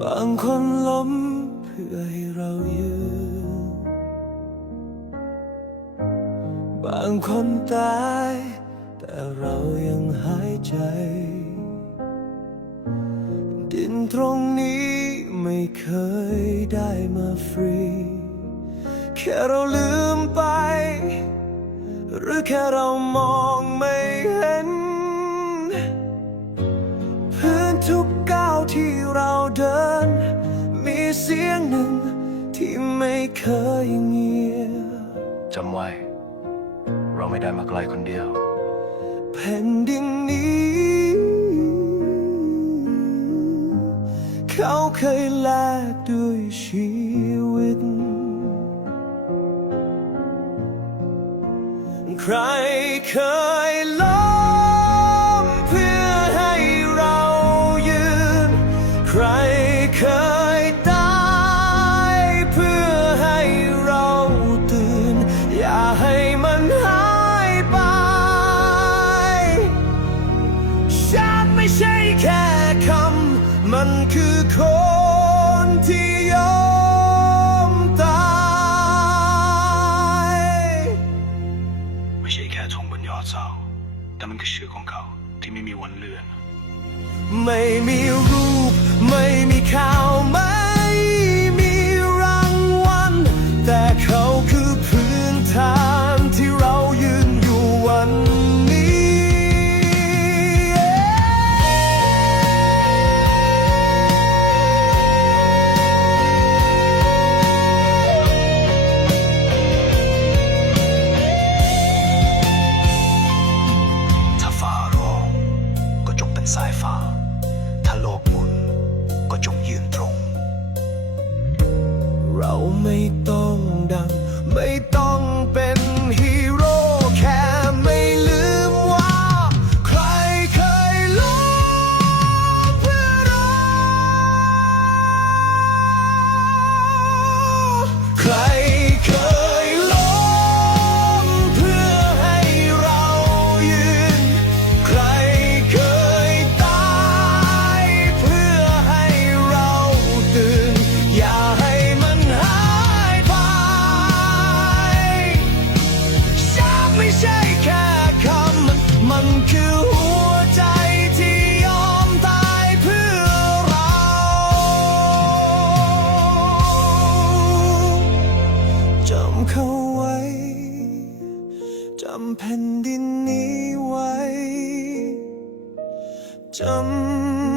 บางคนล้มเพื่อให้เรายืน บางคนตาย แต่เรายังหายใจ ดินตรงนี้ไม่เคยได้มาฟรี แค่เราลืมไป หรือแค่เรามอง เสียงหนึ่งที่ไม่เคยเงียบจำไว้ เราไม่ได้มาไกลคนเดียว แผ่นดินนี้ เขาเคยแลกด้วยชีวิต ใครเคยล้ มันคือคนที่ยอมตาย ไม่ใช่แค่ธงบนยอดเสาแต่มันคือชื่อของเขาที่ไม่มีวันเลือน ไม่มีรูป ไม่มีข่าวไม่มีรางวัลแต่เขาคือพื้นฐาน ไม่ คือหัวใจที่ยอมตายเพื่อเรา จำเขาไว้ จำแผ่นดินนี้ไว้ จำ